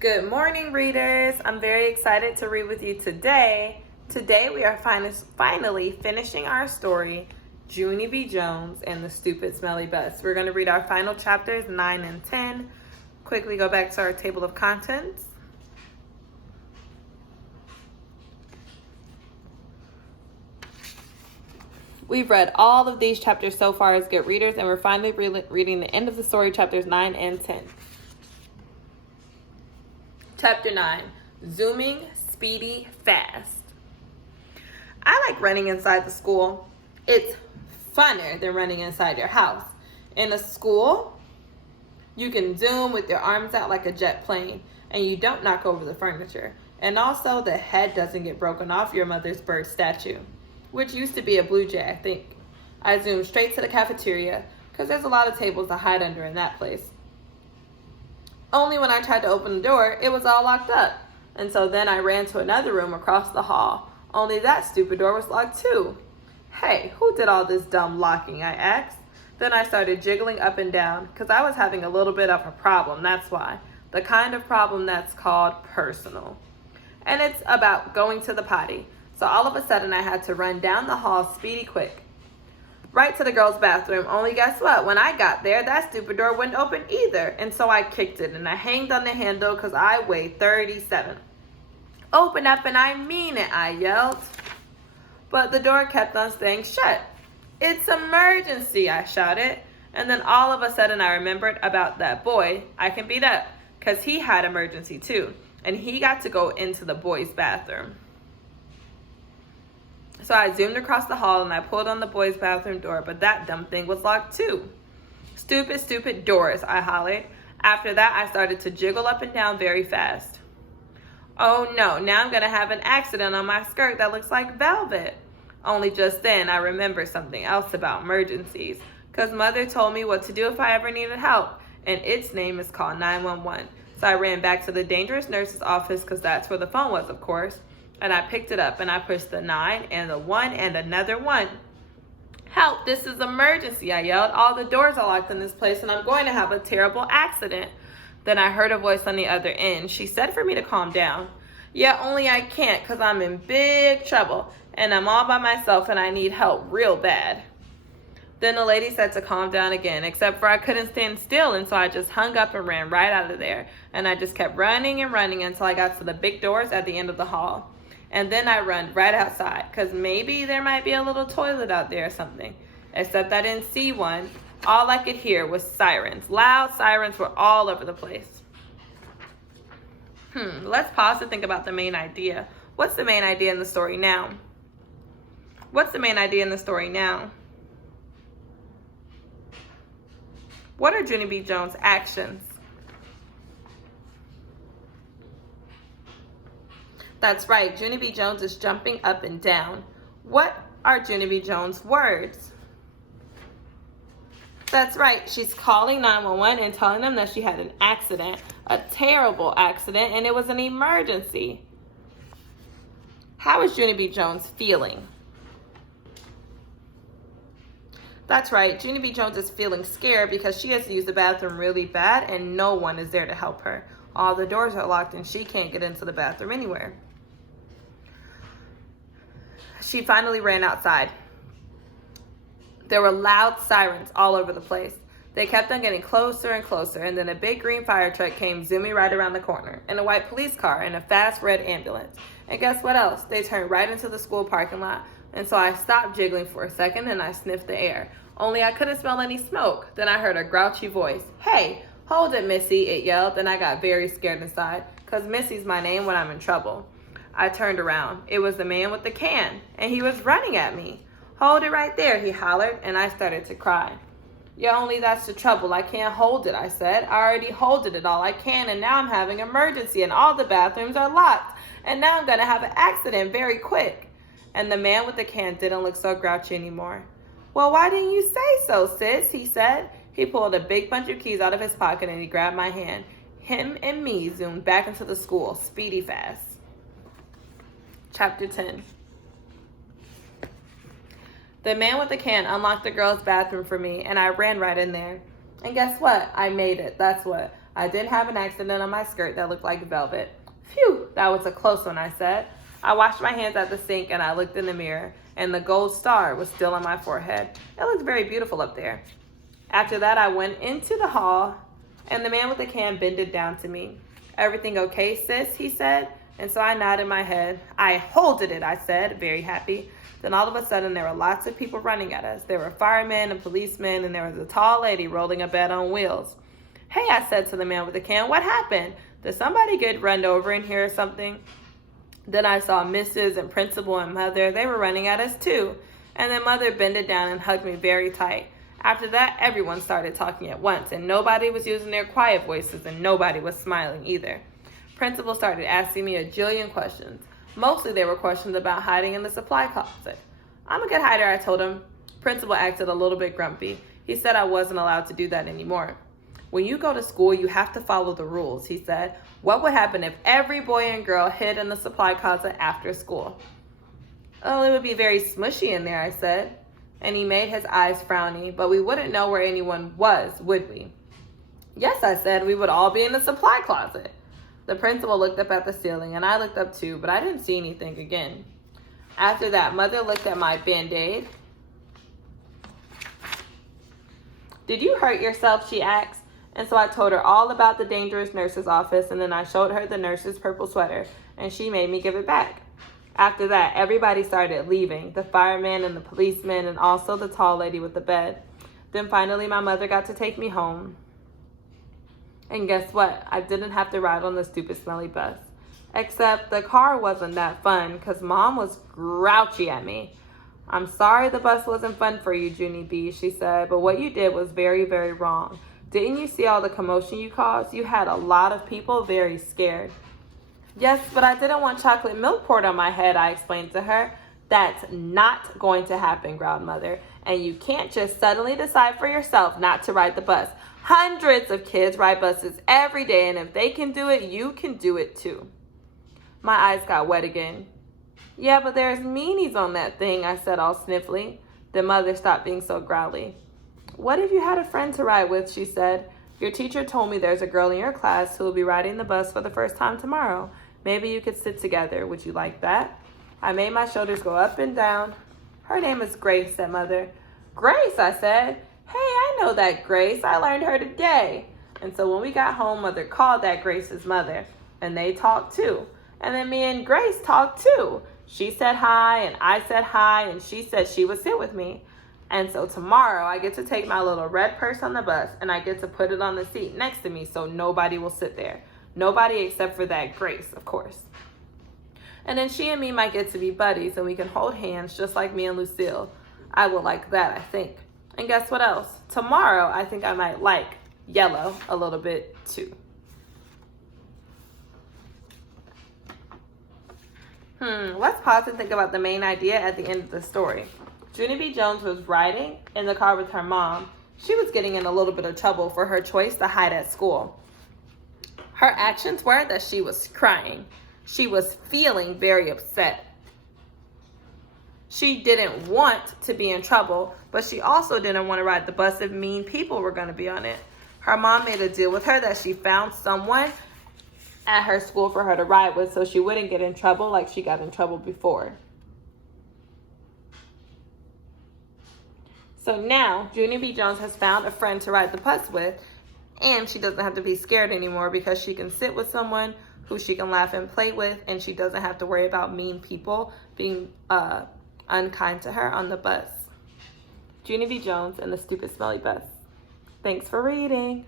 Good morning, readers. I'm very excited to read with you today. Today we are finally finishing our story, Junie B. Jones and the Stupid Smelly Bus. We're going to read our final chapters, 9 and 10. Quickly go back to our table of contents. We've read all of these chapters so far as good readers, and we're finally reading the end of the story, chapters 9 and 10. Chapter 9, Zooming, Speedy, Fast. I like running inside the school. It's funner than running inside your house. In a school, you can zoom with your arms out like a jet plane, and you don't knock over the furniture. And also, the head doesn't get broken off your mother's bird statue, which used to be a blue jay, I think. I zoomed straight to the cafeteria, because there's a lot of tables to hide under in that place. Only when I tried to open the door, it was all locked up. And so then I ran to another room across the hall. Only that stupid door was locked too. Hey, who did all this dumb locking, I asked. Then I started jiggling up and down, because I was having a little bit of a problem, that's why. The kind of problem that's called personal. And it's about going to the potty. So all of a sudden I had to run down the hall speedy quick. Right to the girls' bathroom, only guess what? When I got there, that stupid door wouldn't open either. And so I kicked it, and I hanged on the handle because I weighed 37. Open up, and I mean it, I yelled. But the door kept on staying shut. It's emergency, I shouted. And then all of a sudden I remembered about that boy I can beat up, because he had emergency too. And he got to go into the boys' bathroom. So I zoomed across the hall and I pulled on the boys' bathroom door, but that dumb thing was locked too. Stupid, stupid doors, I hollered. After that, I started to jiggle up and down very fast. Oh no, now I'm going to have an accident on my skirt that looks like velvet. Only just then I remembered something else about emergencies, because Mother told me what to do if I ever needed help, and its name is called 911. So I ran back to the dangerous nurse's office, because that's where the phone was, of course. And I picked it up and I pushed the 9 and the 1 and another 1. Help, this is emergency, I yelled. All the doors are locked in this place and I'm going to have a terrible accident. Then I heard a voice on the other end. She said for me to calm down. Yeah, only I can't, because I'm in big trouble and I'm all by myself and I need help real bad. Then the lady said to calm down again, except for I couldn't stand still, and so I just hung up and ran right out of there. And I just kept running and running until I got to the big doors at the end of the hall. And then I run right outside, because maybe there might be a little toilet out there or something. Except I didn't see one. All I could hear was sirens. Loud sirens were all over the place. Let's pause to think about the main idea. What's the main idea in the story now? What's the main idea in the story now? What are Junie B. Jones' actions? That's right, Junie B. Jones is jumping up and down. What are Junie B. Jones' words? That's right, she's calling 911 and telling them that she had an accident, a terrible accident, and it was an emergency. How is Junie B. Jones feeling? That's right, Junie B. Jones is feeling scared because she has to use the bathroom really bad and no one is there to help her. All the doors are locked and she can't get into the bathroom anywhere. She finally ran outside. There were loud sirens all over the place. They kept on getting closer and closer, and then a big green fire truck came zooming right around the corner, and a white police car, and a fast red ambulance. And guess what else? They turned right into the school parking lot. And so I stopped jiggling for a second and I sniffed the air. Only I couldn't smell any smoke. Then I heard a grouchy voice. Hey, hold it, Missy, it yelled, and I got very scared inside, because Missy's my name when I'm in trouble. I turned around. It was the man with the can, and he was running at me. Hold it right there, he hollered, and I started to cry. Yeah, only that's the trouble. I can't hold it, I said. I already holded it all I can, and now I'm having an emergency, and all the bathrooms are locked. And now I'm going to have an accident very quick. And the man with the can didn't look so grouchy anymore. Well, why didn't you say so, sis, he said. He pulled a big bunch of keys out of his pocket, and he grabbed my hand. Him and me zoomed back into the school, speedy fast. Chapter 10. The man with the can unlocked the girls' bathroom for me, and I ran right in there. And guess what? I made it. That's what. I didn't have an accident on my skirt that looked like velvet. Phew, that was a close one, I said. I washed my hands at the sink and I looked in the mirror, and the gold star was still on my forehead. It looked very beautiful up there. After that, I went into the hall, and the man with the can bended down to me. Everything okay, sis? He said. And so I nodded my head. I holded it, I said, very happy. Then all of a sudden, there were lots of people running at us. There were firemen and policemen, and there was a tall lady rolling a bed on wheels. Hey, I said to the man with the can, what happened? Did somebody get run over in here or something? Then I saw Mrs. and Principal and Mother. They were running at us too. And then Mother bended down and hugged me very tight. After that, everyone started talking at once, and nobody was using their quiet voices, and nobody was smiling either. Principal started asking me a jillion questions. Mostly they were questions about hiding in the supply closet. I'm a good hider, I told him. Principal acted a little bit grumpy. He said I wasn't allowed to do that anymore. When you go to school, you have to follow the rules, he said. What would happen if every boy and girl hid in the supply closet after school? Oh, it would be very smushy in there, I said. And he made his eyes frowny, but we wouldn't know where anyone was, would we? Yes, I said, we would all be in the supply closet. The principal looked up at the ceiling, and I looked up too, but I didn't see anything again. After that, Mother looked at my Band-Aid. Did you hurt yourself, she asked. And so I told her all about the dangerous nurse's office, and then I showed her the nurse's purple sweater, and she made me give it back. After that, everybody started leaving, the firemen and the policemen, and also the tall lady with the bed. Then finally, my mother got to take me home. And guess what? I didn't have to ride on the stupid smelly bus. Except the car wasn't that fun because Mom was grouchy at me. I'm sorry the bus wasn't fun for you, Junie B, she said, but what you did was very, very wrong. Didn't you see all the commotion you caused? You had a lot of people very scared. Yes, but I didn't want chocolate milk poured on my head, I explained to her. That's not going to happen, growled Mother. And you can't just suddenly decide for yourself not to ride the bus. Hundreds of kids ride buses every day, and if they can do it, you can do it too. My eyes got wet again. Yeah, but there's meanies on that thing, I said all sniffly. Then Mother stopped being so growly. What if you had a friend to ride with, she said. Your teacher told me there's a girl in your class who will be riding the bus for the first time tomorrow. Maybe you could sit together. Would you like that? I made my shoulders go up and down. Her name is Grace, said Mother. Grace, I said. Hey, I know that Grace. I learned her today. And so when we got home, Mother called that Grace's mother. And they talked too. And then me and Grace talked too. She said hi, and I said hi, and she said she would sit with me. And so tomorrow I get to take my little red purse on the bus and I get to put it on the seat next to me so nobody will sit there. Nobody except for that Grace, of course. And then she and me might get to be buddies and we can hold hands just like me and Lucille. I will like that, I think. And guess what else? Tomorrow I think I might like yellow a little bit too. Let's pause and think about the main idea at the end of the story. Junie B. Jones was riding in the car with her mom. She was getting in a little bit of trouble for her choice to hide at school. Her actions were that she was crying. She was feeling very upset. She didn't want to be in trouble, but she also didn't want to ride the bus if mean people were going to be on it. Her mom made a deal with her that she found someone at her school for her to ride with so she wouldn't get in trouble like she got in trouble before. So now, Junie B. Jones has found a friend to ride the bus with, and she doesn't have to be scared anymore because she can sit with someone who she can laugh and play with, and she doesn't have to worry about mean people being unkind to her on the bus. Junie B. Jones and the Stupid Smelly Bus. Thanks for reading.